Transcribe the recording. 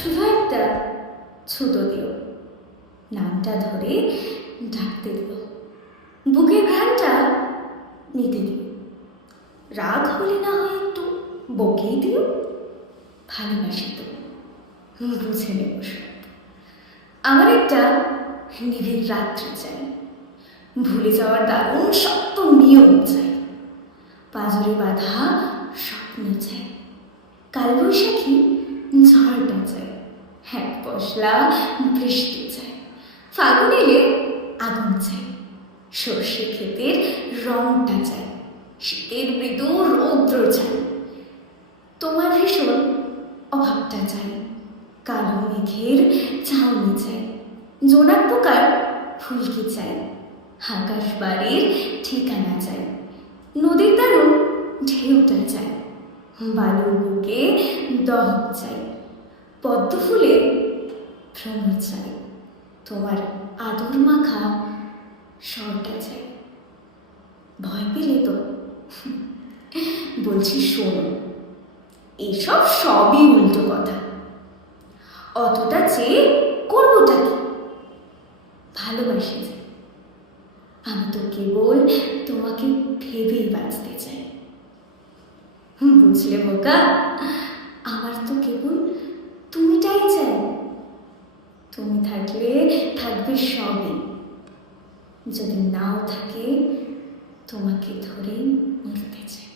শুধু একটা ছুতো দিও, নামটা ধরে ডাকতে দিও, বুকের ঘ্রাণটা নিতে দিও। রাগ হলে না হয় একটু বকেই দিও। ভালোবাসি তো, বুঝে নেব সব। আমার একটা নিবিড় রাত্রি চাই, ভুলে যাওয়ার দারুণ শক্ত নিয়ম চাই, পাঁজরে বাঁধা স্বপ্ন চাই, কালবৈশাখী ঝড়টা চাই, এক পশলা বৃষ্টি চাই, ফাগুন এলে আগুন চাই, সর্ষে ক্ষেতের রংটা চাই, শীতের মৃদু রৌদ্র চাই, তোমার ভীষণ অভাবটা চাই, কালো মেঘের ছাউনি চাই, জোনাক পোকার ফুলকি চাই, আকাশ বাড়ির ঠিকানা চাই, নদীর দারুণ ঢেউটা চাই, বালুর বুকে দহক চাই, পদ্ম ফুলের ভ্রমর চাই, তোমার আদর মাখা স্বরটা চাই। ভয় পেলে তো? বলছি শোনো, এসব সবই উল্টো কথা। অতটা চেয়ে করবোটা কি? ভালোবাসি যে, আমি তো কেবল তোমাকে ভেবেই বাঁচতে চাই। বুঝলে বোকা, আমার তো কেবল তুমিটাই চাই। তুমি থাকলে থাকবে সবই, যদি নাও থাকে তোমাকে ধরে মরতে চাই।